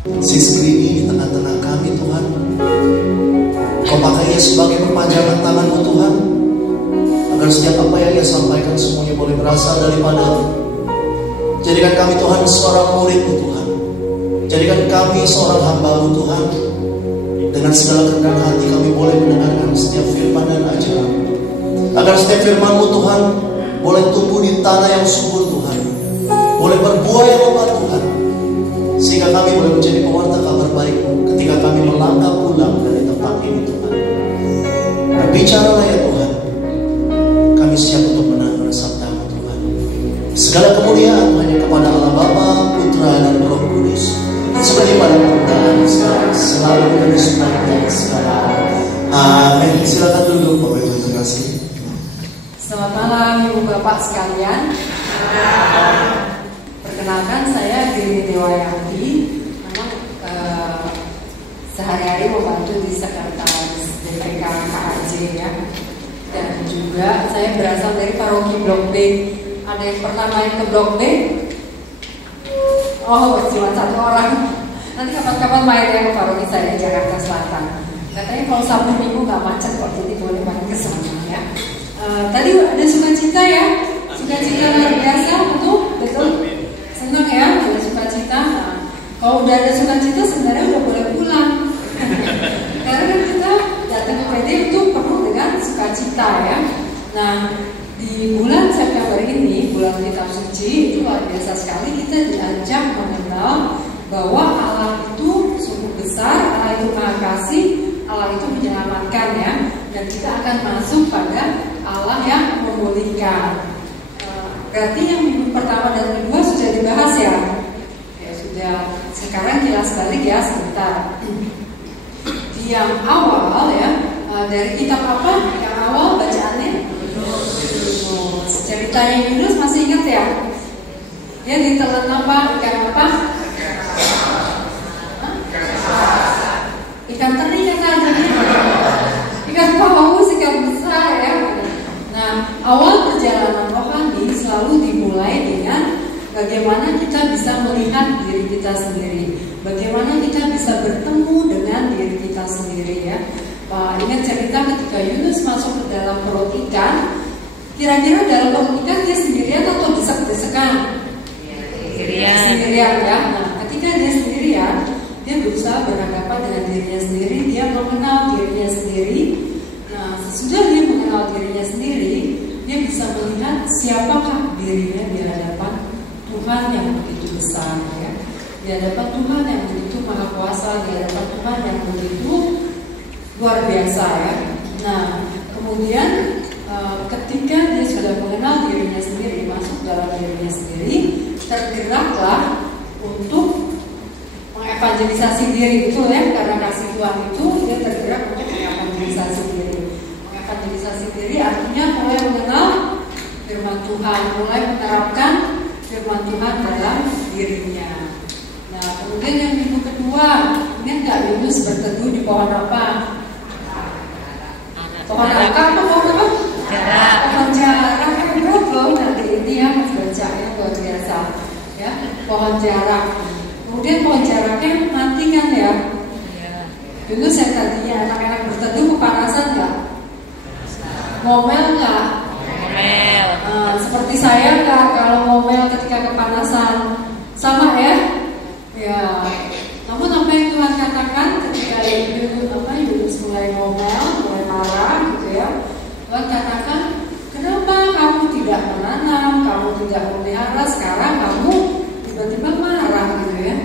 Siswi ini di tengah-tengah kami Tuhan, Kau pakainya sebagai perpanjangan tangan-Mu Tuhan, agar setiap apa yang Ia sampaikan semuanya boleh berasal daripada-Mu. Jadikan kami Tuhan seorang murid-Mu Tuhan, jadikan kami seorang hamba-Mu Tuhan. Dengan segala kerendahan hati kami boleh mendengarkan setiap firman dan ajaran, agar setiap firman-Mu Tuhan boleh tumbuh di tanah yang subur Tuhan, boleh berbuah yang lebat Tuhan, sehingga kami boleh menjadi pewarta kabar baik-Mu ketika kami melangkah pulang dari tempat ini Tuhan. Berbicaralah ya Tuhan, kami siap untuk mendengar sabda-Mu Tuhan. Segala kemuliaan hanya kepada Allah Bapa, Putra dan Roh Kudus, seperti pada permulaan sekarang, selalu dan sepanjang sekarang. Amin. Silakan duduk Bapak Ibu terkasih. Selamat malam Ibu Bapak sekalian. Perkenalkan, saya Dini Dewayati. Memang sehari-hari membantu di sekretaris DPK KAJ ya. Dan juga saya berasal dari paroki Blok B. Ada yang pernah main ke Blok B? Oh, cuma satu orang. Nanti kapan-kapan main ya ke paroki saya di Jakarta Selatan. Katanya kalau Sabtu Minggu nggak macet kok, jadi boleh main ke sana ya. Tadi ada sukacita ya, sukacita luar biasa, betul, senang ya, ada sukacita. Nah, kalau udah ada sukacita sebenarnya udah boleh pulang. Karena kan kita datang ke PD itu penuh dengan sukacita ya. Nah, di bulan September ini, bulan Kitab Suci, itu luar biasa sekali kita diajak mengenal bahwa Allah itu sungguh besar, Allah itu Maha Kasih, Allah itu menyelamatkan ya. Dan kita akan masuk pada Allah yang memulihkan. Berarti yang minggu pertama dan kedua sudah dibahas ya. Ya sudah. Sekarang jelas balik ya sebentar. Di yang awal ya, dari kitab apa? Yang awal bacaannya? Ceritanya Yunus masih ingat ya? Dia ditelan apa? Ikan apa? Ikan teri kan tadi. Ikan paus, ikan besar ya. Nah, awal perjalanan rohani selalu dimulai dengan bagaimana kita bisa melihat diri kita sendiri, bagaimana kita bisa bertemu dengan diri kita sendiri ya. Ingat cerita ketika Yunus masuk ke dalam perut ikan. Kira-kira dalam perut ikan dia sendirian atau desek-desekan? Sendirian ya. Nah, ketika dia sendirian, dia berusaha berhadapan dengan dirinya sendiri, dia mengenal dirinya sendiri. Nah, sesudah dia mengenal dirinya sendiri, dia bisa melihat siapakah dirinya di hadapan Tuhan yang begitu besar ya. Di hadapan Tuhan yang begitu maha kuasa, di hadapan Tuhan yang begitu luar biasa ya. Nah, kemudian ketika dia sudah mengenal dirinya sendiri, masuk dalam dirinya sendiri, tergeraklah untuk mengevangelisasi diri, betul ya, karena kasih Tuhan itu dia tergerak untuk mengevangelisasi diri. Mengevangelisasi diri artinya mulai mengenal firman Tuhan, mulai menerapkan firman Tuhan dalam dirinya. Nah, kemudian yang minggu kedua, ingat nggak Yunus berteduh di pohon apa? Pohon apa? Pohon apa? Pohon jarak. Berat loh nanti ini ya, bacanya luar biasa ya. Pohon jarak. Kemudian pohon jaraknya mati kan ya. Yunus yang tadinya anak-anak berteduh kepanasan nggak? Ngomel nggak? Ngomel. Seperti saya nggak kalau ngomel ketika kepanasan? Sama ya? Ya. Namun apa yang Tuhan katakan ketika Yunus mulai ngomel, mulai marah gitu ya? Tuhan katakan, kenapa kamu tidak menanam, kamu tidak memelihara, sekarang kamu tiba-tiba marah gitu ya.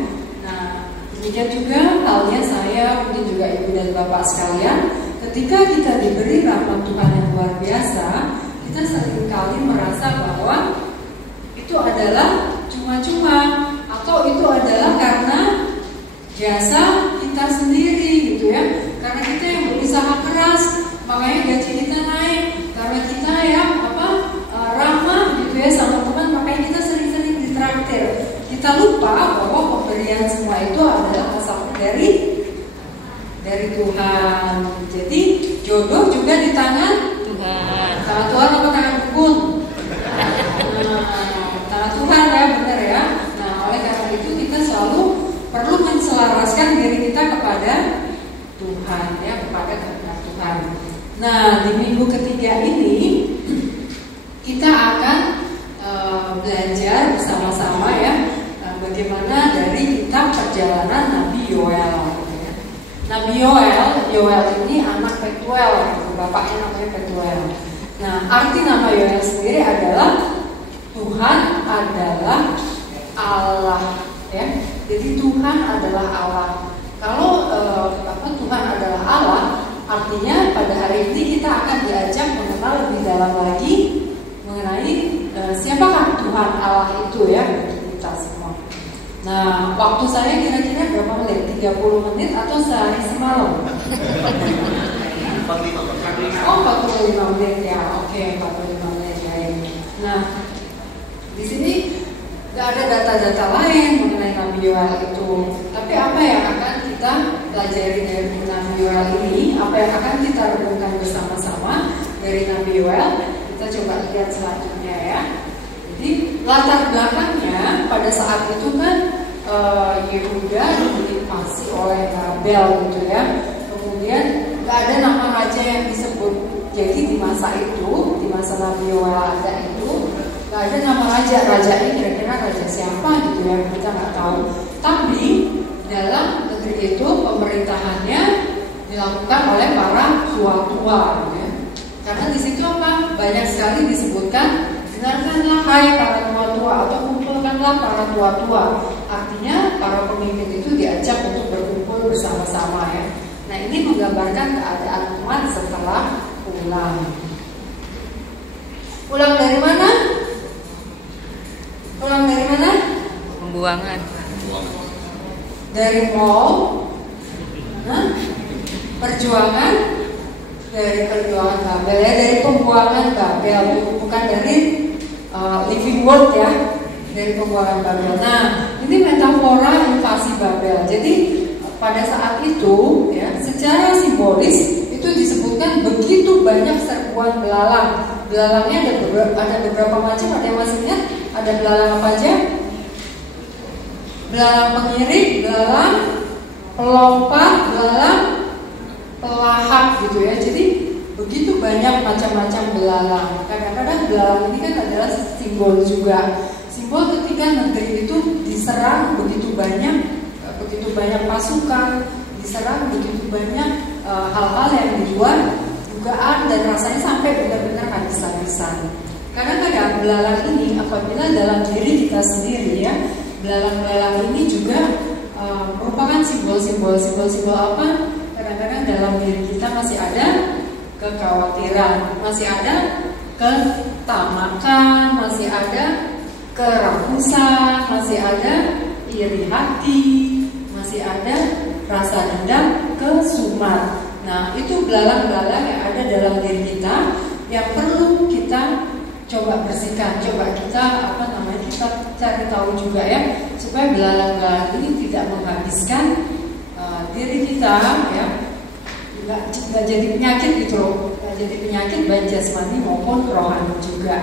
Nah, demikian juga halnya saya, mungkin juga ibu dan bapak sekalian, ketika kita diberi rahmat Tuhan yang luar biasa, kita seringkali merasa bahwa itu adalah cuma-cuma, atau itu adalah karena jasa kita sendiri gitu ya. Karena kita yang berusaha keras, makanya gaji kita naik. Karena kita yang ramah gitu ya sama teman, makanya kita sering-sering ditraktir. Kita lupa bahwa pemberian semua itu adalah asal dari Tuhan. Jadi jodoh juga di tangan Tuhan. Tangan Tuhan apa tangan dukun? Tangan Tuhan ya, benar ya. Nah, oleh karena itu kita selalu perlu menselaraskan Nah, di minggu ketiga ini kita akan belajar bersama-sama ya bagaimana dari kitab perjalanan Nabi Yoel. Nabi Yoel ini anak Petuel, bapaknya namanya Petuel. Nah, arti nama Yoel sendiri adalah Tuhan adalah Allah, ya. Jadi Tuhan adalah Allah. Kalau Tuhan adalah Allah, artinya pada hari ini kita akan diajak mengenal lebih dalam lagi mengenai siapakah Tuhan Allah itu ya untuk kita semua. Nah, waktu saya kira-kira berapa menit? 30 menit atau sehari semalam? 45. Oh, 45 menit ya. Oke, 45 menit ya. Nah, di sini nggak ada data-data lain mengenai Nabi Yoel itu. Tapi apa yang akan kita pelajari dari Nabi Yoel ini? Apa yang akan kita renungkan bersama-sama dari Nabi Yoel? Kita coba lihat selanjutnya ya. Jadi latar belakangnya pada saat itu kan Yehuda diinvasi oleh Babel gitu ya. Kemudian nggak ada nama raja yang disebut. Jadi di masa itu, di masa Nabi Yoel ada itu, nggak ada nama raja. Raja ini kira-kira raja siapa gitu ya, kita nggak tahu. Tapi dalam negeri itu pemerintahannya dilakukan oleh para tua-tua gitu ya. Karena di situ apa? Banyak sekali disebutkan dengarkanlah hai para tua-tua atau kumpulkanlah para tua-tua. Artinya para pemimpin itu diajak untuk berkumpul bersama-sama ya. Nah, ini menggambarkan keadaan umat setelah pulang. Pulang dari mana? Pulang dari mana? Pembuangan. Dari mall. Perjuangan. Dari perjuangan Babel ya, dari pembuangan Babel, bukan dari living world ya, dari pembuangan Babel. Nah, ini metafora invasi Babel. Jadi pada saat itu ya, secara simbolis itu disebutkan begitu banyak serbuan belalang. Belalangnya ada beberapa macam. Ada yang masih ingat? Ada belalang apa aja? Belalang pengiring, belalang pelompat, belalang pelahap gitu ya. Jadi begitu banyak macam-macam belalang. Kadang-kadang belalang ini kan adalah simbol juga. Simbol ketika negeri itu diserang begitu banyak pasukan, diserang begitu banyak hal-hal yang di luar dugaan dan rasanya sampai benar-benar habis-habisan. Kadang-kadang belalang ini apabila dalam diri kita sendiri ya, belalang-belalang ini juga merupakan simbol apa? Kadang-kadang dalam diri kita masih ada kekhawatiran, masih ada ketamakan, masih ada kerakusan, masih ada iri hati, masih ada rasa dendam, kesumat. Nah, itu belalang-belalang yang ada dalam diri kita yang perlu kita coba bersihkan, coba kita kita cari tahu juga ya, supaya belalang-belalang ini tidak menghabiskan diri kita ya, nggak jadi penyakit gitu loh, nggak jadi penyakit baik jasmani maupun rohani juga.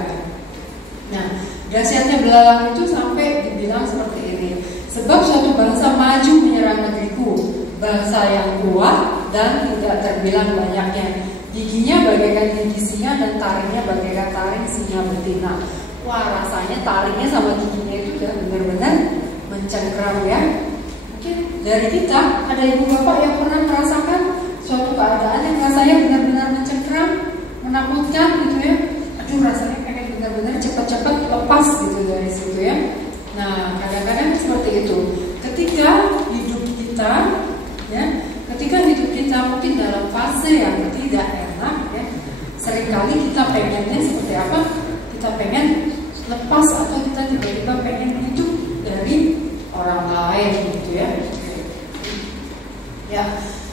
Nah, dahsyatnya belalang itu sampai dibilang seperti ini. Sebab suatu bangsa maju menyerang negeriku, bangsa yang kuat dan tidak terbilang banyaknya. Giginya bagaikan gigi singa dan taringnya bagaikan taring singa betina. Wah, rasanya taringnya sama giginya itu udah benar-benar mencengkram ya. Mungkin dari kita ada ibu bapak yang pernah merasakan suatu keadaan yang rasanya benar-benar mencengkram, menakutkan gitu ya. Aduh, rasanya pengen benar-benar cepat-cepat lepas gitu dari situ ya. Nah, kadang-kadang seperti itu. Ketika hidup kita ya, ketika hidup kita mungkin dalam fase yang tidak enak ya, seringkali kita pengennya seperti apa? Kita pengen lepas atau kita tiba-tiba pengen hidup dari orang lain gitu ya. Ya.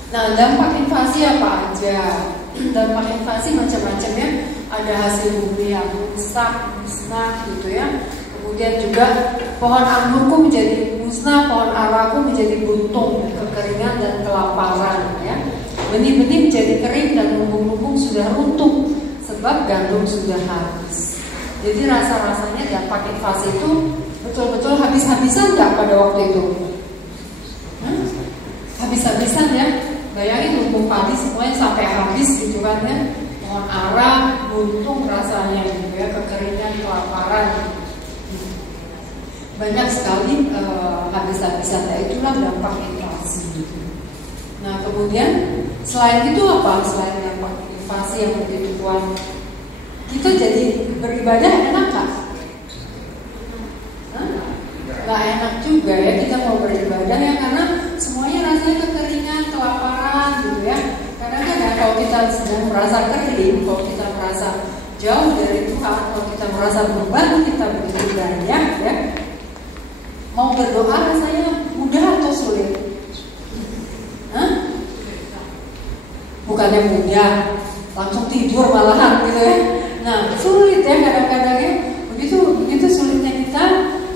Nah, dampak invasi apa aja? Dampak invasi macam-macam ya. Ada hasil bumi yang rusak, musnah gitu ya. Kemudian juga pohon anggurku menjadi musnah, pohon araku menjadi buntung, kekeringan dan kelaparan ya. Benih-benih menjadi kering dan lumbung-lumbung sudah runtuh sebab gandum sudah habis. Jadi rasa-rasanya dampak invasi itu betul-betul habis-habisan nggak pada waktu itu? Habis-habisan ya. Bayangin lumbung padi semuanya sampai habis gitu kan ya. kelaparan. Banyak sekali habis-habisan. Itulah dampak inflasi. Nah kemudian selain itu apa? Selain dampak inflasi yang begitu kuat, kita jadi beribadah enak gak? Gak enak juga ya kita mau beribadah ya, karena semuanya rasanya kekeringan, kelaparan gitu ya. Kadang-kadang kalau kita sedang merasa kering, kalau kita merasa jauh dari Tuhan, kalau kita merasa beban kita begitu banyak ya, mau berdoa rasanya mudah atau sulit? Bukannya mudah, langsung tidur malahan gitu ya. Nah sulit ya kadang-kadangnya, begitu sulitnya kita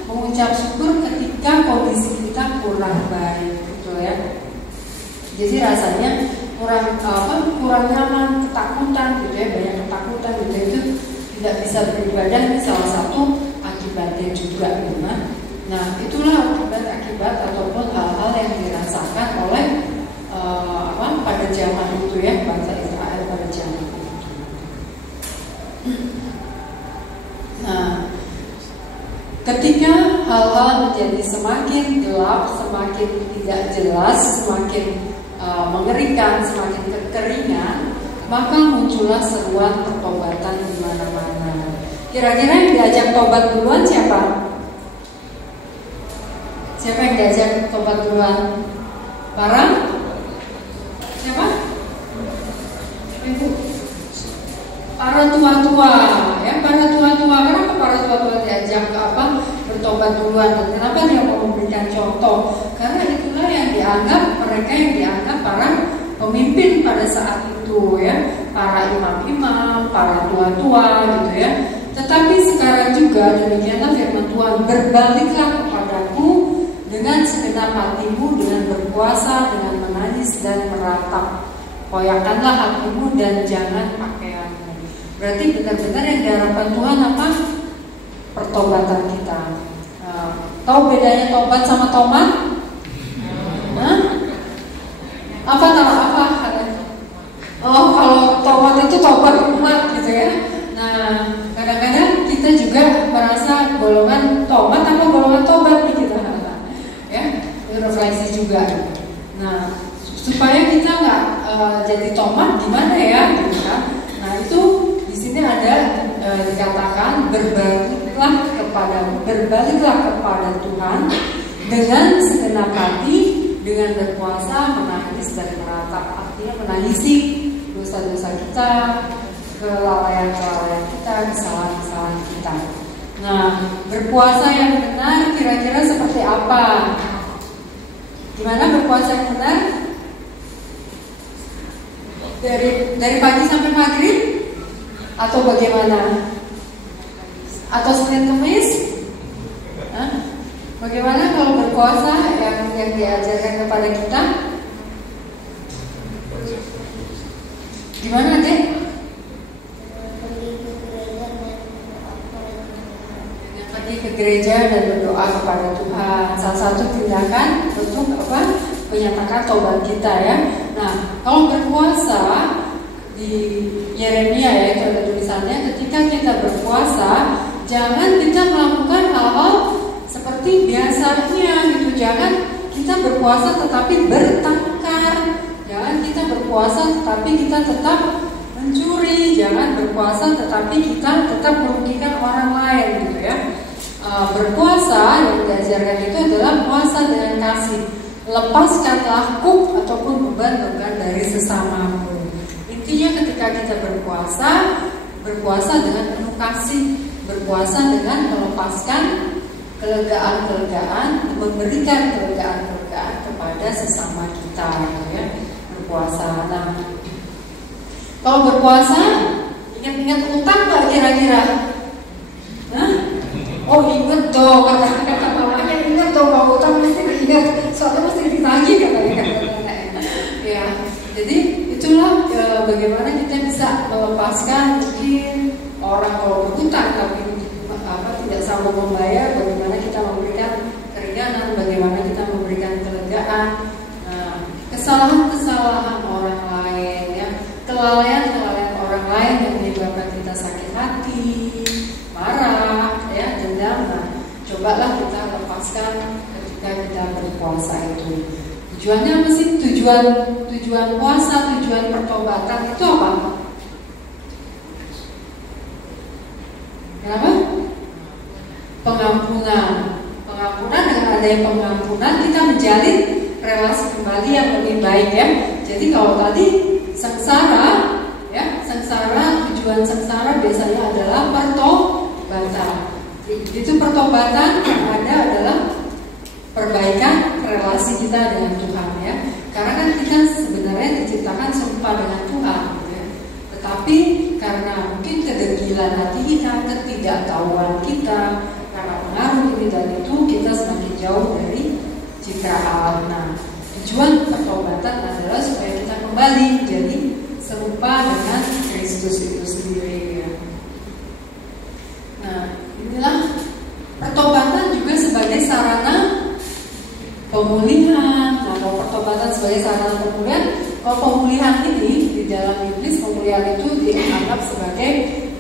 mengucap syukur ketika kondisi kita kurang baik, betul ya. Jadi rasanya kurang nyaman, ketakutan gitu ya, banyak ketakutan gitu, itu tidak bisa beribadah. Ini salah satu akibatnya juga memang. Nah itulah akibat ataupun hal-hal yang dirasakan oleh pada zaman itu ya, bangsa Israel pada zaman itu. Nah ketika hal-hal menjadi semakin gelap, semakin tidak jelas, semakin mengerikan, semakin kekeringan, maka muncullah seruan pertobatan di mana-mana. Kira-kira yang diajak tobat duluan siapa? Siapa yang diajak tobat duluan? Siapa? Ibu. Para tua-tua, ya, para tua-tua. Kenapa para tua-tua diajak bertobat duluan? Dan kenapa dia mau memberikan contoh? Karena itulah yang mereka yang dianggap para pemimpin pada saat itu ya, para imam-imam, para tua-tua gitu ya. Tetapi sekarang juga demikianlah firman Tuhan, berbaliklah kepadaku dengan segenap hatimu, dengan berpuasa, dengan menangis dan meratap. Koyakanlah hatimu dan jangan pakaianmu. Berarti benar-benar yang diharapkan Tuhan apa? Pertobatan kita. Tahu bedanya tobat sama tomat? Apa? Oh, kalau tobat itu tobat umat gitu ya. Nah, kadang-kadang kita juga merasa golongan tobat apa golongan tobat nih kita, ya, refleksi juga. Nah, supaya kita nggak jadi tomat gimana ya, gitu kan? Nah itu di sini ada dikatakan berbaliklah kepada Tuhan dengan segenap hati, dengan berpuasa, menangis dan meratap. Artinya menangisi dosa-dosa kita, kelalaian-kelalaian kita, kesalahan-kesalahan kita. Nah, berpuasa yang benar kira-kira seperti apa? Gimana berpuasa yang benar? Dari pagi sampai maghrib? Atau bagaimana? Atau Senin Kemis? Bagaimana kalau berpuasa yang diajarkan kepada kita? Gimana deh? Pergi ke gereja dan berdoa kepada Tuhan. Salah satu tindakan untuk menyatakan tobat kita ya. Nah, kalau berpuasa di Yeremia ya, itu ada tulisannya, ketika kita berpuasa jangan kita melakukan hal-hal seperti biasanya gitu. Jangan kita berpuasa tetapi bertengkar. Jangan kita berpuasa tetapi kita tetap mencuri. Jangan berpuasa tetapi kita tetap merugikan orang lain gitu ya. Berpuasa yang diajarkan itu adalah puasa dengan kasih. Lepaskanlah kuk ataupun beban-beban dari sesamamu. Intinya ketika kita berpuasa dengan penuh kasih, berpuasa dengan melepaskan kelegaan-kelegaan, memberikan kelegaan-kelegaan kepada sesama kita ya. Berpuasa. Nah, kalau berpuasa ingat-ingat utang nggak kira-kira? Oh ingat dong, kata mamanya ingat dong, kalau utang mesti ingat, soalnya mesti ditagih katanya. Ya, jadi itulah bagaimana kita bisa melepaskan mungkin orang kalau berhutang tapi tidak sanggup membayar, bagaimana kita memberikan keringanan, bagaimana kita memberikan kelegaan. Nah, kesalahan-kesalahan orang lain ya, kelalaian orang lain yang menyebabkan kita sakit hati, marah ya, lepaskan ketika kita berpuasa itu. Tujuannya apa sih? Tujuan puasa, tujuan pertobatan itu apa? Kenapa? Pengampunan. Dengan adanya pengampunan kita menjalin relasi kembali yang lebih baik ya. Jadi kalau tadi sengsara, tujuan sengsara biasanya adalah pertobatan. Itu pertobatan yang ada adalah perbaikan relasi kita dengan Tuhan ya. Karena kan kita sebenarnya diciptakan serupa dengan Tuhan ya. Tetapi karena mungkin kedegilan hati kita, ketidaktahuan kita, karena pengaruh ini dan itu, kita semakin jauh dari citra Allah. Nah, tujuan pertobatan adalah supaya kita kembali jadi serupa dengan Kristus itu sendiri ya. Nah, inilah pertobatan juga sebagai sarana pemulihan. Nah, kalau pertobatan sebagai sarana pemulihan, kalau pemulihan ini di dalam Inggris, pemulihan itu dianggap sebagai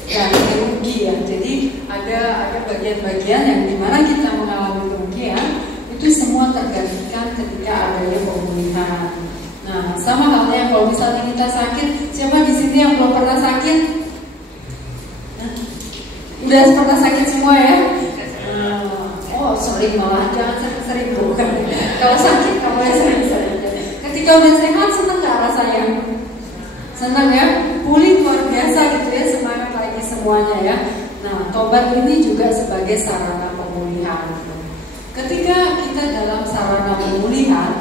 ganti rugi ya. Jadi ada bagian-bagian yang dimana kita mengalami kerugian, itu semua tergantikan ketika adanya pemulihan. Nah, sama halnya kalau misalnya kita sakit, siapa di sini yang belum pernah sakit? Udah pernah sakit semua ya? Oh, sering malah, jangan sering-sering bukan. Kalau sakit kamu yang sering-sering. Ketika udah sehat, senang nggak rasanya? Senang ya, pulih luar biasa gitu ya, semangat lagi semuanya ya. Nah, tobat ini juga sebagai sarana pemulihan. Ketika kita dalam sarana pemulihan,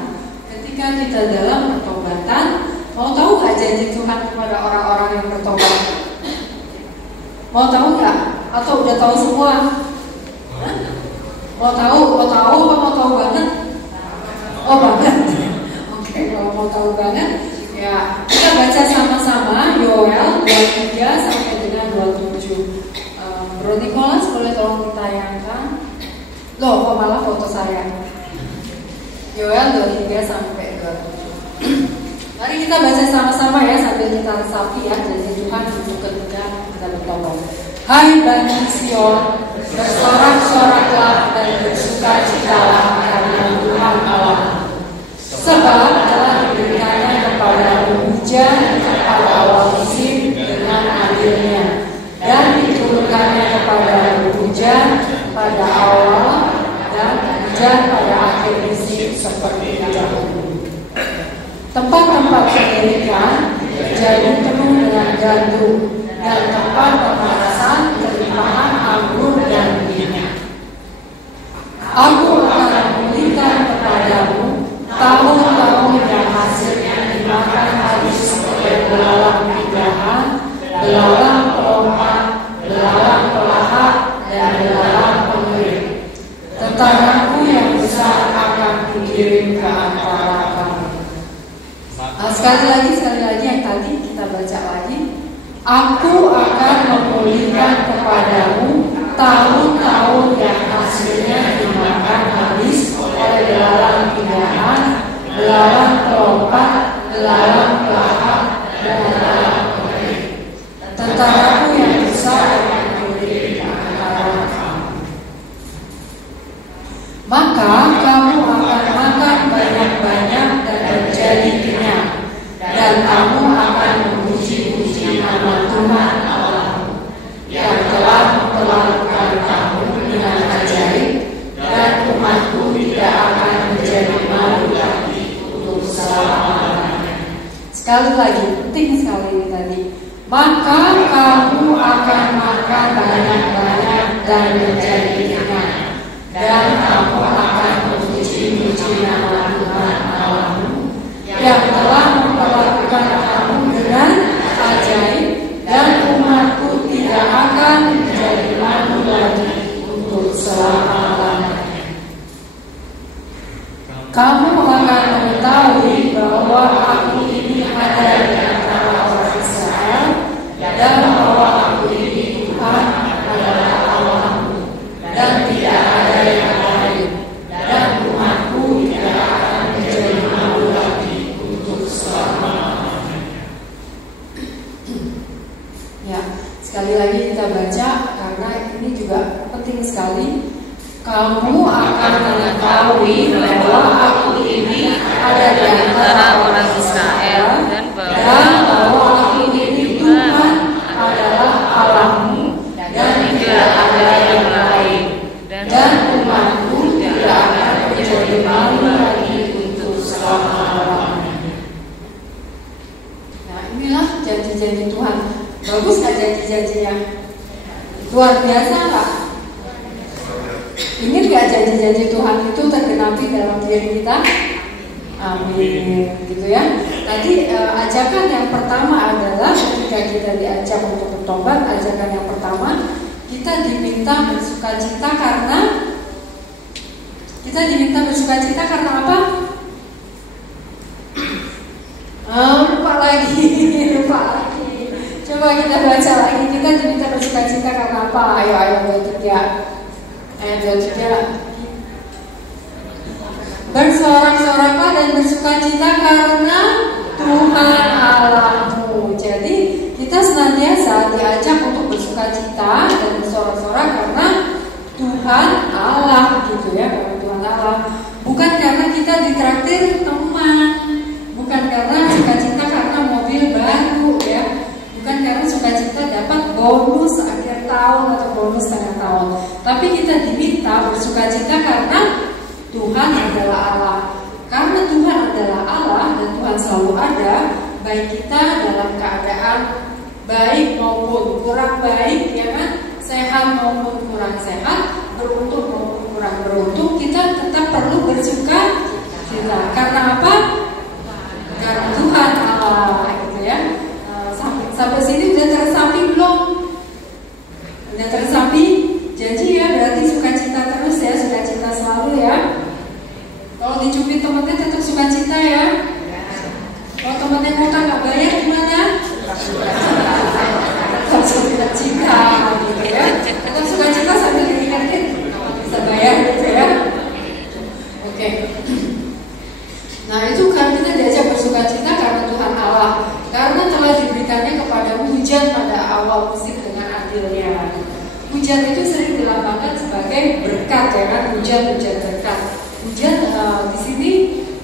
ketika kita dalam pertobatan, mau tahu nggak janji Tuhan kepada orang-orang yang bertobat? Mau tahu nggak? Atau udah tahu semua? Hah? Mau tahu apa mau tahu banget? Oh banget. Oke, kalau mau tahu banget, ya kita baca sama-sama Yoel 23 sampai dengan 27. Bro Nicholas boleh tolong ditayangkan? Loh, kok malah foto saya? Yoel 23 sampai 27. Mari kita baca sama-sama ya sambil kita resapi ya. Jadi Tuhan untuk ketika kita bertobat. Hai Bani Sion, bersorak-soraklah dan bersukacitalah karena Tuhan Allah. Sebab telah diberikannya kepadamu hujan pada awal musim dengan adilnya, dan diturunkannya kepadamu hujan pada awal dan hujan pada akhir musim seperti dahulu. Tempat-tempat pengirikan jadi penuh dengan gandum, dan tempat pemanasan terlimpahan anggur dan minyak. Aku akan memulihkan kepadamu tahun-tahun yang hasilnya dimakan habis oleh belalang pidahan, belalang pelompat, belalang pelahap, dan belalang pengering. Tentaraku yang besar akan kukirim ke antara kamu. Sekali lagi yang tadi kita baca lagi. Aku akan memulihkan kepadamu tahun-tahun yang hasilnya dimakan habis oleh belalang pidahan, belalang pelompat, belalang pelahap, dan belalang pengering. Tentaraku yang besar akan kukirim ke antara kamu. Maka kamu akan makan banyak-banyak dan menjadi kenyang, dan kamu akan memuji-puji nama Tuhan Allahmu yang telah memperlakukan kamu dengan ajaib, dan umatku tidak akan menjadi malu lagi untuk selama-lamanya. Sekali lagi, penting sekali ini tadi. Maka kamu akan makan banyak-banyak dan menjadi kenyang, dan kamu akan memuji-puji nama Tuhan Allahmu yang telah memperlakukan kamu dengan ajaib, dan umatku tidak akan menjadi malu lagi untuk selama-lamanya. Kamu akan mengetahui bahwa aku ini ada di antara orang Israel, dan bahwa aku ini Tuhan adalah Allahmu, dan tidak ada yang lain, dan umatku tidak akan menjadi malu lagi untuk selama-lamanya. Ya, sekali lagi kita baca karena ini juga penting sekali. Kamu akan ketahui bahwa aku ini ada di antara orang Israel dan bahwa aku ini Tuhan adalah Allahmu dan tidak ada yang lain, dan umatku tidak akan menjadi malu lagi untuk selama-lamanya. Nah, inilah janji-janji Tuhan. Bagus nggak janji-janjinya? Luar biasa nggak? Ingat nggak janji-janji Tuhan itu tergenapi dalam diri kita? Amin, gitu ya. Tadi ajakan yang pertama adalah ketika kita diajak untuk bertobat, ajakan yang pertama kita diminta bersukacita karena apa? Lupa lagi. Coba kita baca lagi. Kita diminta bersukacita karena apa? Ayo 2, 3. Ayat 2, 3. Bersorak-soraklah dan bersukacita karena Tuhan Allahmu. Jadi kita senantiasa diajak untuk bersukacita dan bersorak-sorak karena Tuhan Allah, gitu ya, karena Tuhan Allah. Bukan karena kita ditraktir teman, bukan karena sukacita karena mobil baru, ya, bukan karena sukacita dapat bonus akhir tahun atau bonus tengah tahun. Tapi kita diminta bersukacita karena Tuhan adalah Allah. Karena Tuhan adalah Allah dan Tuhan selalu ada, baik kita dalam keadaan baik maupun kurang baik, ya kan, sehat maupun kurang sehat, beruntung maupun kurang beruntung, kita tetap perlu bersukacita. Karena apa? Karena Tuhan Allah, gitu ya. Sampai sini udah teresapi belum? Udah teresapi? Janji ya, berarti sukacita terus ya, sukacita selalu ya. Kalau dicubit temennya tetap sukacita ya. Kalau temennya ngutang nggak bayar gimana? Tetap sukacita, gitu ya. Tetap sukacita sambil diingatin bisa bayar, gitu ya. Oke. Nah itu kan kita diajak bersukacita karena Tuhan Allah, karena telah diberikannya kepada hujan pada awal musim dengan adilnya. Hujan itu sering dilambangkan sebagai berkat, ya kan? Hujan berkat. Hujan di sini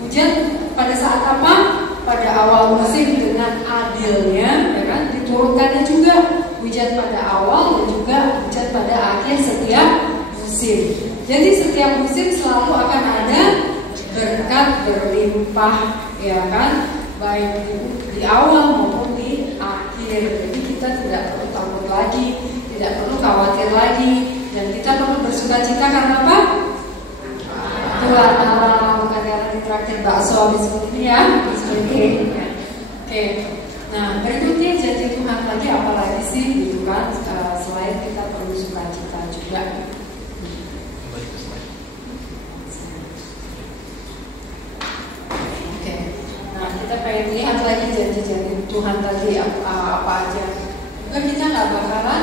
hujan pada saat apa? Pada awal musim dengan adilnya, ya kan? Diturunkannya juga hujan pada awal dan juga hujan pada akhir setiap musim. Jadi setiap musim selalu akan ada berkat berlimpah, ya kan? Baik di awal maupun di akhir. Jadi kita tidak perlu takut lagi, tidak perlu khawatir lagi, dan kita perlu bersukacita karena apa? Tuhan Allah, bukan karena ditraktir bakso habis ini ya. Oke. Nah berikutnya janji Tuhan lagi apa lagi sih, gitu kan? Selain kita perlu sukacita juga. Oke. Nah kita pengen lihat lagi janji-janji Tuhan tadi apa aja. Juga kita nggak bakalan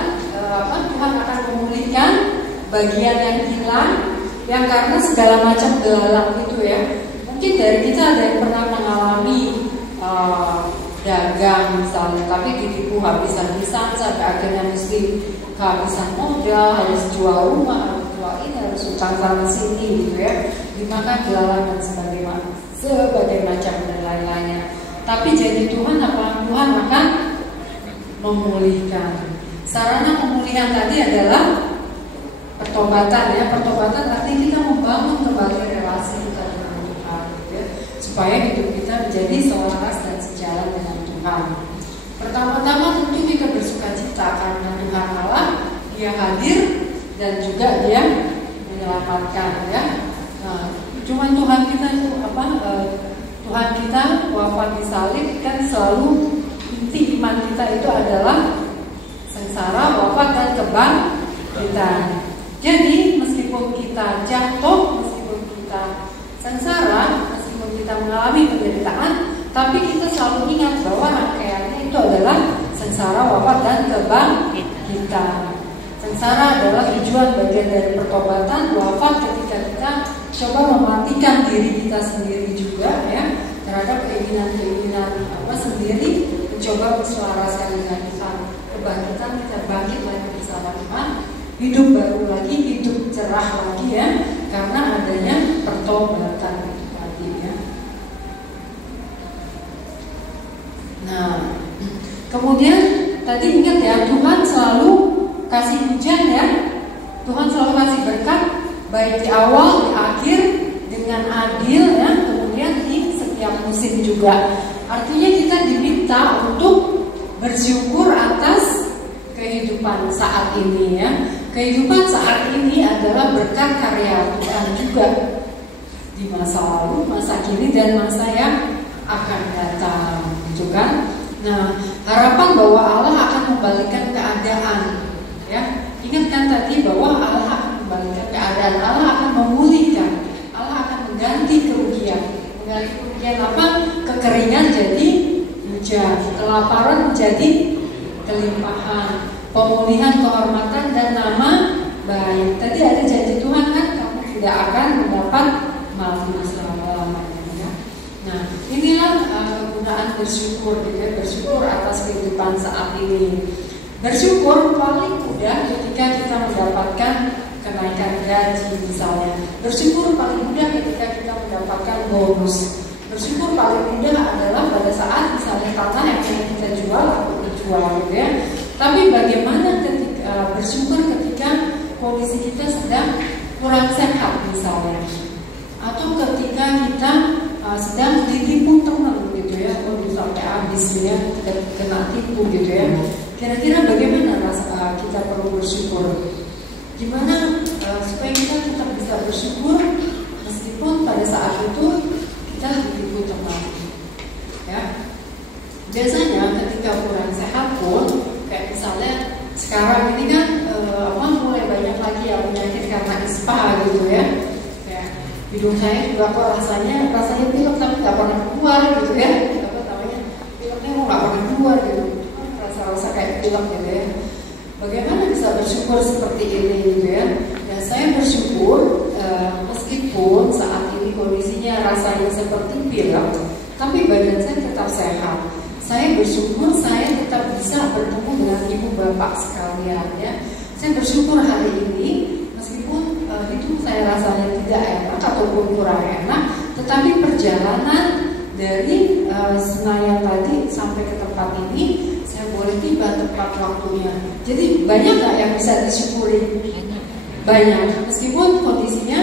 Tuhan akan memulihkan bagian yang hilang, yang karena segala macam belalang itu ya. Mungkin dari kita ada yang pernah mengalami dagang misalnya, tapi ditipu habis-habisan sampai akhirnya mesti kehabisan modal, harus jual rumah, harus jual ini, harus utang sana sini, gitu ya, dimakan belalang dan sebagai macam dan lain-lainnya. Tapi janji Tuhan apa? Tuhan akan memulihkan. Sarana pemulihan tadi adalah pertobatan ya. Pertobatan artinya kita membangun kembali relasi kita dengan Tuhan, gitu ya, supaya hidup kita menjadi selaras dan sejalan dengan Tuhan. Pertama-tama tentu kita bersukacita karena Tuhan Allah, Dia hadir dan juga Dia menyelamatkan ya. Nah, cuman Tuhan kita itu Tuhan kita wafat di salib kan selalu inti iman kita itu adalah sengsara, wafat dan kebangkitan. Jadi meskipun kita jatuh, meskipun kita sengsara, meskipun kita mengalami penderitaan, tapi kita selalu ingat bahwa rangkaiannya itu adalah sengsara, wafat dan kebangkitan. Sengsara adalah tujuan bagian dari pertobatan, wafat ketika kita coba mematikan diri kita sendiri juga ya, terhadap keinginan-keinginan sendiri, mencoba menselaraskan dengan Tuhan. Kebangkitan kita bangkit lagi bersama Tuhan, hidup baru lagi, hidup cerah lagi ya, karena adanya pertobatan Kemudian tadi ingat ya, Tuhan selalu kasih hujan ya, Tuhan selalu kasih berkat baik di awal, di akhir dengan adil ya, kemudian di setiap musim juga. Artinya kita diminta untuk bersyukur atas kehidupan saat ini ya. Kehidupan saat ini adalah berkat karya Tuhan juga di masa lalu, masa kini, dan masa yang akan datang, gitu kan? Nah, harapan bahwa Allah akan membalikkan keadaan, ya. Ingat kan tadi bahwa Allah akan membalikkan keadaan, Allah akan memulihkan, Allah akan mengganti kerugian. Mengganti kerugian apa? Kekeringan jadi hujan, kelaparan menjadi kelimpahan, pemulihan kehormatan dan nama baik. Tadi ada janji Tuhan kan, kamu tidak akan mendapat mati selama-lamanya ya. Nah, inilah kegunaan bersyukur, gitu ya. Bersyukur atas kehidupan saat ini. Bersyukur paling mudah ketika kita mendapatkan kenaikan gaji misalnya. Bersyukur paling mudah ketika kita mendapatkan bonus. Bersyukur paling mudah adalah pada saat misalnya tanah yang kita jual atau dijual, gitu ya. Tapi bagaimana ketika bersyukur ketika kondisi kita sedang kurang sehat misalnya, atau ketika kita sedang ditipu teman gitu ya, sampai habis ya, kena tipu gitu ya. Kira-kira bagaimana rasa kita perlu bersyukur? Gimana supaya kita tetap bisa bersyukur meskipun pada saat itu kita ditipu teman? Ya, biasanya ketika kurang sehat pun, kayak misalnya sekarang ini kan mulai banyak lagi yang penyakit karena ispa gitu ya. Hidung saya juga kok rasanya pilek tapi nggak pernah keluar gitu ya. Apa namanya, pileknya kok nggak pernah keluar gitu. Rasa kayak pilek gitu ya. Bagaimana bisa bersyukur seperti ini gitu ya? Dan saya bersyukur meskipun saat ini kondisinya rasanya seperti pilek, tapi badan saya tetap sehat. Saya bersyukur saya tetap bisa bertemu dengan ibu bapak sekalian ya. Saya bersyukur hari ini meskipun itu saya rasanya tidak enak ataupun kurang enak, tetapi perjalanan dari Senayan tadi sampai ke tempat ini saya boleh tiba tepat waktunya. Jadi banyak nggak yang bisa disyukuri? Banyak, meskipun kondisinya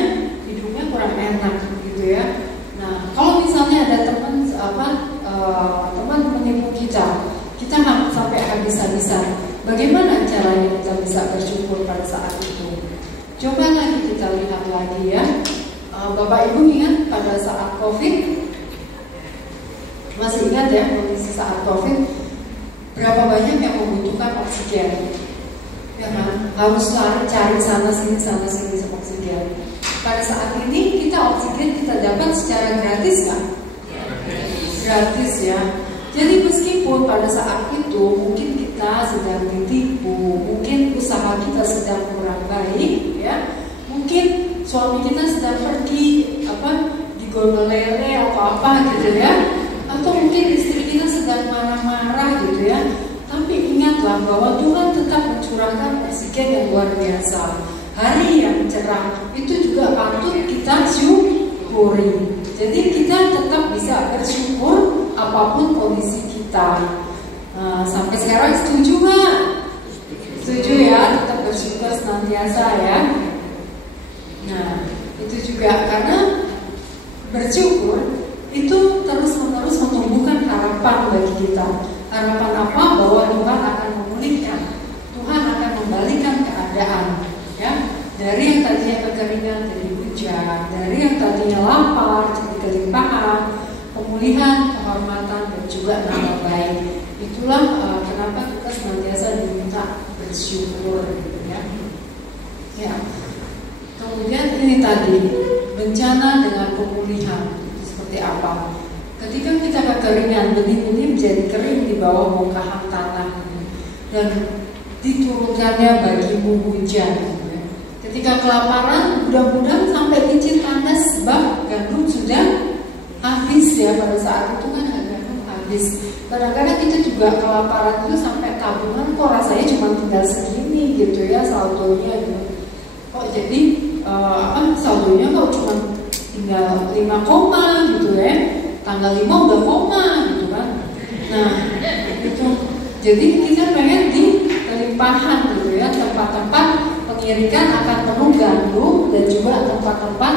hidupnya kurang enak gitu ya. Nah, kalau misalnya ada teman teman menipu kita sampai habis-habisan, bagaimana caranya kita bisa bersyukur pada saat itu? Coba lagi kita lihat lagi ya. Bapak Ibu ingat pada saat COVID, masih ingat ya kondisi saat COVID, berapa banyak yang membutuhkan oksigen? Ya kan? Harus lari cari sana sini oksigen. Pada saat ini kita oksigen kita dapat secara gratis kan? Gratis ya. Jadi meskipun pada saat itu mungkin kita sedang ditipu, mungkin usaha kita sedang kurang baik, ya, mungkin suami kita sedang pergi di gondol lele atau apa gitu ya, atau mungkin istri kita sedang marah-marah gitu ya. Tapi ingatlah bahwa Tuhan tetap mencurahkan oksigen yang luar biasa. Hari yang cerah itu juga patut kita syukuri. Jadi kita tetap bisa bersyukur apapun kondisi kita. Sampai sekarang setuju nggak? Setuju ya, tetap bersyukur senantiasa ya. Nah, itu juga karena bersyukur itu terus-menerus menumbuhkan harapan bagi kita. Harapan apa? Bahwa Tuhan akan memulihkan, Tuhan akan membalikan keadaan, ya. Dari yang tadinya kekeringan jadi hujan, dari yang tadinya lapar jadi kelimpahan, pemulihan, kehormatan, dan juga nama baik. Itulah kenapa kita senantiasa diminta bersyukur, gitu ya. Ya. Kemudian ini tadi bencana dengan pemulihan itu seperti apa? Ketika kita kekeringan, benih-benih menjadi kering di bawah bongkahan tanah, dan diturunkannya bagimu hujan. Ketika kelaparan, mudah-mudahan sampai incir tandas sebab gandum sudah habis ya. Pada saat itu kan gandum habis. Kadang-kadang kita juga kelaparan itu sampai tabungan kok rasanya cuma tinggal segini gitu ya saldonya gitu. Kok jadi saldonya kok cuma tinggal 5 gitu ya. Tanggal 5 udah koma gitu kan. Nah itu Jadi kita pengen di kelimpahan gitu ya, tempat-tempat pengirikan akan penuh gandum dan juga tempat-tempat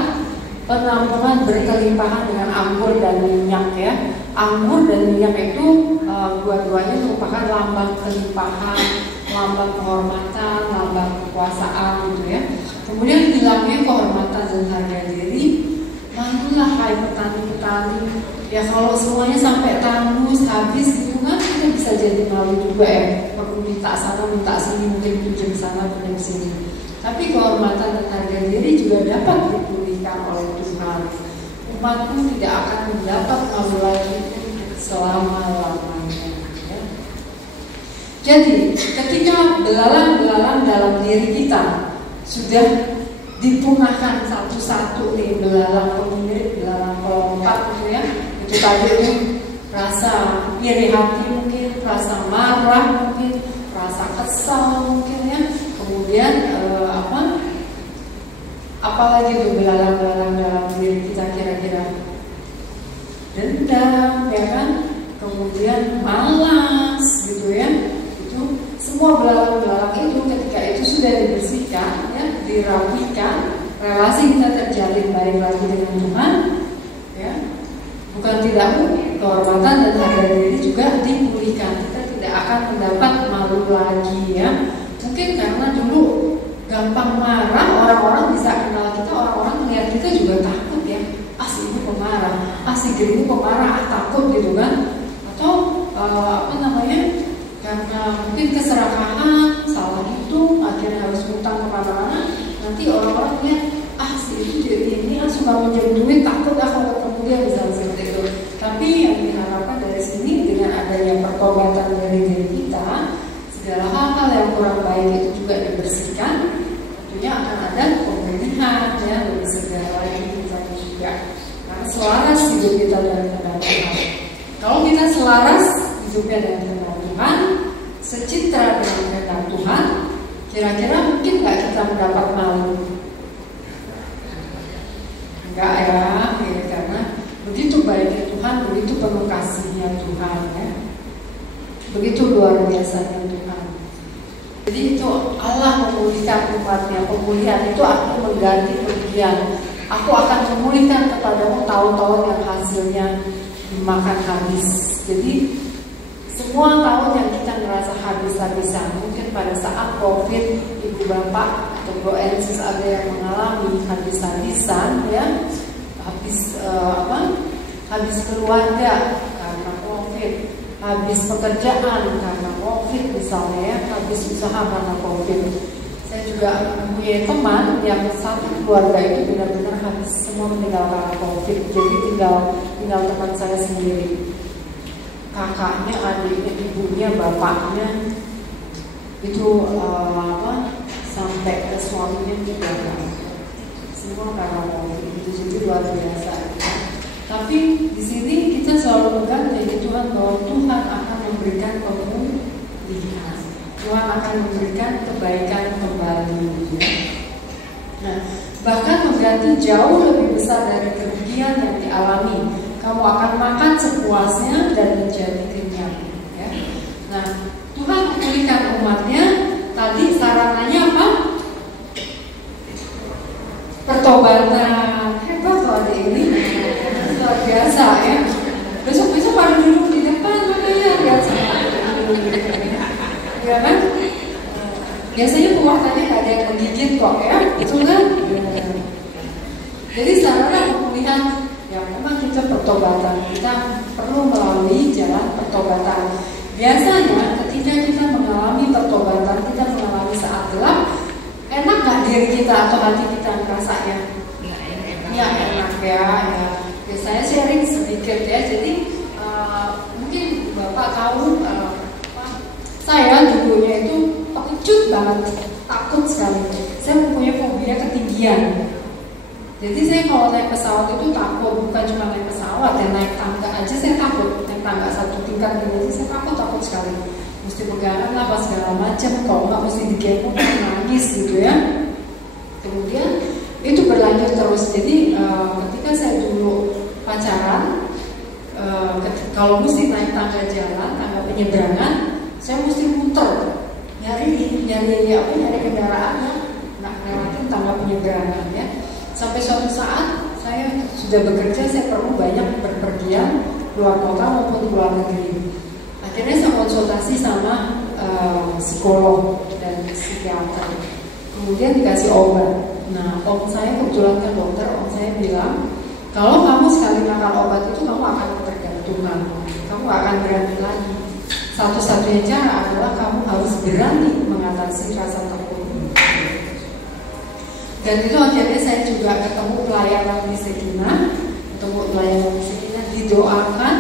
penampungan berkelimpahan dengan anggur dan minyak ya. Anggur dan minyak itu dua-duanya merupakan lambang kelimpahan, lambang kehormatan, lambang kekuasaan gitu ya. Kemudian hilangnya kehormatan dan harga diri. Malulah hai petani-petani. Ya kalau semuanya sampai tandus habis gitu kan, kita bisa jadi malu juga ya. Perlu minta sana minta sini, mungkin pinjam sana pinjam sini. Tapi kehormatan dan harga diri juga dapat dipulihkan oleh Tuhan. Umatku tidak akan mendapat malu lagi selama-lamanya. Ya. Jadi ketika belalang-belalang dalam diri kita sudah dipunahkan satu-satu nih, belalang pemilik, belalang pelompat gitu ya. Itu tadi itu rasa iri hati mungkin, rasa marah mungkin, rasa kesal mungkin ya. Kemudian apalagi tuh belalang-belalang dalam diri kita kira-kira? Dendam ya kan? Kemudian malas gitu ya. Itu semua belalang-belalang itu ketika itu sudah dibersihkan ya, dirapikan, relasi kita terjalin baik lagi dengan Tuhan ya. Bukan tidak mungkin kehormatan dan harga diri juga dipulihkan. Kita tidak akan mendapat malu lagi ya. Mungkin karena dulu gampang marah, orang-orang bisa kenal kita, orang-orang melihat kita juga takut ya. Si ibu pemarah, si ibu pemarah, takut gitu kan. Atau karena mungkin keserakahan, salah hitung, akhirnya harus hutang kemana-mana. Nanti orang-orang lihat, si itu ini suka minjem duit, takut kalau ketemu dia misalnya seperti itu. Tapi yang diharapkan dari sini dengan adanya pertobatan dari diri kita, segala hal-hal yang kurang baik itu juga dibersihkan. Tentunya akan ada pemulihan ya, lebih segala lagi kita juga. Karena selaras hidup kita dengan kehendak Tuhan. Kalau kita selaras hidupnya dengan kehendak Tuhan, secitra dengan kehendak Tuhan, kira-kira mungkin nggak kita mendapat malu? Enggak ya, karena begitu baiknya Tuhan, begitu penuh kasihnya Tuhan ya. Begitu luar biasanya Tuhan. Jadi itu Allah memulihkan umatnya. Pemulihan itu artinya mengganti kerugian. Aku akan memulihkan kepadamu tahun-tahun yang hasilnya dimakan habis. Jadi semua tahun yang kita ngerasa habis-habisan, mungkin pada saat COVID, ibu bapak atau broensis ada yang mengalami habis-habisan ya, habis keluarga karena COVID, habis pekerjaan karena COVID misalnya ya, habis usaha karena COVID. Saya juga punya teman yang satu keluarga itu benar-benar habis semua meninggal karena COVID. Jadi tinggal teman saya sendiri. Kakaknya, adiknya, ibunya, bapaknya itu sampai ke suaminya juga semua karena COVID itu jadi luar biasa. Tapi di sini kita selalu pegang dari Tuhan bahwa Tuhan akan memberikan pemulihan, Tuhan akan memberikan kebaikan kembali. Nah, bahkan mengganti jauh lebih besar dari kerugian yang dialami. Kamu akan makan sepuasnya dan menjadi kenyang. Ya. Nah, Tuhan memulihkan umatnya. Tadi sarananya apa? Pertobatan. Hebat loh adik ini. Luar biasa ya. Besok-besok pada duduk di depan makanya lihat sama. Ya kan? Biasanya pewartanya gak ada yang menggigit kok ya. Betul kan? Jadi sarana pemulihan ya memang kita pertobatan, kita perlu melalui jalan pertobatan. Biasanya ketika kita mengalami pertobatan, kita mengalami saat gelap, enak gak diri kita atau hati kita merasa ya enak ya. Saya sharing sedikit ya. Jadi mungkin Bapak tahu saya dulunya itu pengecut banget, takut sekali. Saya mempunyai fobia ketinggian. Jadi saya kalau naik pesawat itu takut, bukan cuma naik pesawat ya, naik tangga aja saya takut. Naik tangga satu tingkat gitu, saya takut sekali. Mesti pegangan lah apa segala macam, kalau nggak mesti digendong nangis gitu ya. Kemudian itu berlanjut terus. Jadi ketika saya dulu pacaran, kalau mesti naik tangga jalan, tangga penyeberangan, saya mesti muter nyari kendaraan yang lewatin tangga penyeberangan ya. Sampai suatu saat saya sudah bekerja, saya perlu banyak berpergian luar kota maupun luar negeri. Akhirnya saya konsultasi sama psikolog dan psikiater, kemudian dikasih obat. Nah, om saya kebetulan kan dokter, om saya bilang kalau kamu sekali makan obat itu kamu akan ketergantungan, kamu akan berani lagi. Satu-satunya cara adalah kamu harus berani mengatasi rasa takut. Dan itu akhirnya saya juga ketemu pelayanan di Sekinah, didoakan,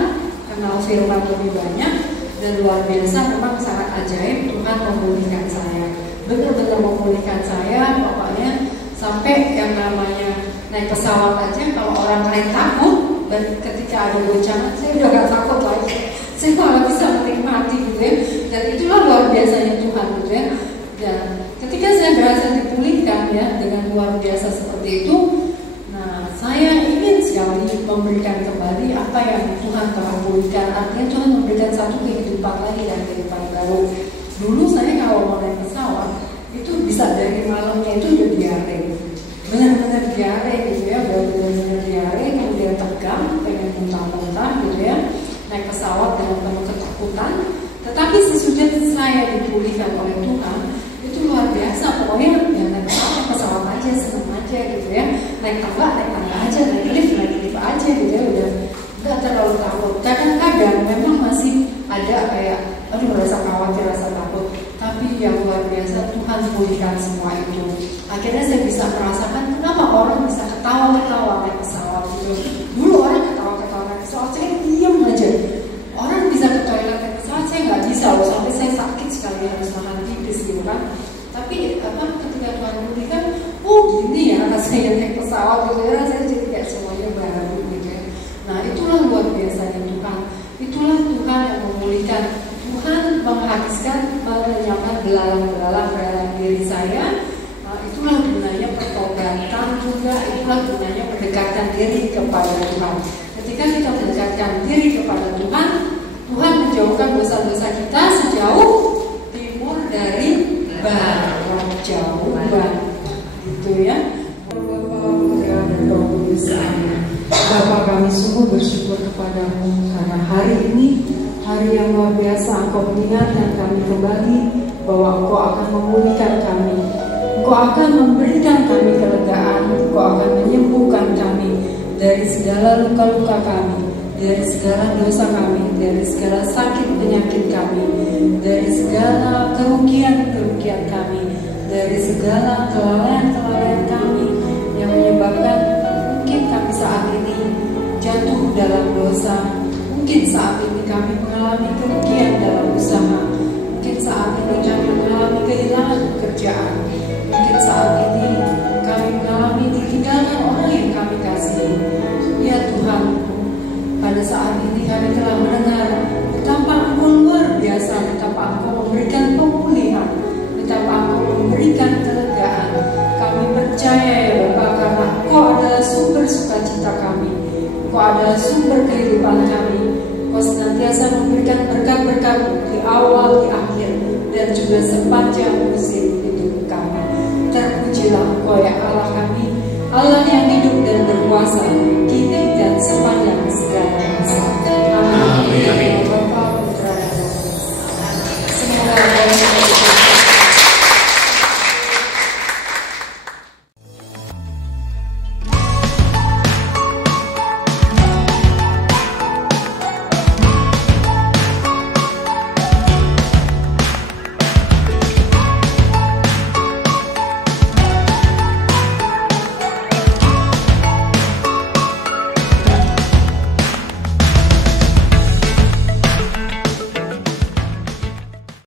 kenal firman lebih banyak, dan luar biasa memang sangat ajaib. Tuhan memulihkan saya, benar-benar memulihkan saya. Pokoknya sampai yang namanya naik pesawat aja, kalau orang lain takut dan ketika ada bencana saya udah gak takut lagi, saya malah bisa menikmati gitu ya. Dan itulah luar biasanya Tuhan gitu ya. Dan ketika saya berhasil dipulihkan ya dengan luar biasa seperti itu, nah saya ingin sekali memberikan kembali apa yang Tuhan telah pulihkan. Artinya Tuhan memberikan satu kehidupan lagi dan kehidupan baru. Dulu saya kalau mau naik pesawat itu bisa dari malamnya itu udah diare, benar-benar diare gitu ya, benar-benar diare, kemudian tegang, pengen muntah-muntah gitu ya, naik pesawat dengan penuh ketakutan. Tetapi sesudah saya dipulihkan oleh Tuhan, itu luar biasa. Pokoknya ya naik pesawat aja, seneng aja gitu ya, naik tangga aja, naik lift aja gitu ya, udah nggak terlalu takut. Kadang-kadang memang masih ada kayak aduh rasa khawatir, rasa takut, tapi yang luar biasa Tuhan pulihkan semua itu. Akhirnya saya bisa merasakan kenapa orang bisa ketawa-ketawa naik pesawat gitu. Dulu orang ketawa-ketawa naik pesawat, saya diam aja. Orang bisa ke toilet naik pesawat, saya nggak bisa loh, sampai saya sakit sekali harus makan pipis gitu kan. Tapi ketika Tuhan pulihkan, oh gini ya rasanya naik pesawat gitu ya, rasanya jadi kayak semuanya baru gitu ya. Nah itulah luar biasanya Tuhan. Itulah Tuhan yang memulihkan. Tuhan menghabiskan, menyelamatkan belalang-belalang dalam diri saya. Itulah gunanya pertobatan juga, itulah gunanya mendekatkan diri kepada Tuhan. Ketika kita mendekatkan diri kepada Tuhan, Tuhan menjauhkan dosa-dosa kita sejauh timur dari barat, jauh banget gitu ya. Bapa, kami sungguh bersyukur kepadamu karena hari ini hari yang luar biasa. Engkau mengingatkan kami kembali bahwa Engkau akan memulihkan kami, Engkau akan memberikan kami kelegaan, Engkau akan menyembuhkan kami dari segala luka-luka kami, dari segala dosa kami, dari segala sakit penyakit kami, dari segala kerugian-kerugian kami, dari segala kelalaian-kelalaian kami yang menyebabkan mungkin kami saat ini jatuh dalam dosa. Mungkin saat ini kami mengalami kerugian dalam usaha. Mungkin saat ini kami mengalami kehilangan pekerjaan. Mungkin saat ini kami mengalami ditinggalkan orang yang kami kasihi. Ya Tuhan, pada saat ini kami telah mendengar betapa Engkau luar biasa, betapa Engkau memberikan pemulihan, betapa Engkau memberikan kelegaan. Kami percaya ya Bapa, karena Engkau adalah sumber sukacita kami, Engkau adalah sumber kehidupan kami. Engkau senantiasa memberikan berkat-berkat di awal, di akhir, dan juga sepanjang musim hidup kami. Terpujilah Engkau ya Allah kami, Allah yang hidup dan berkuasa kini dan sepanjang segala masa. Amin.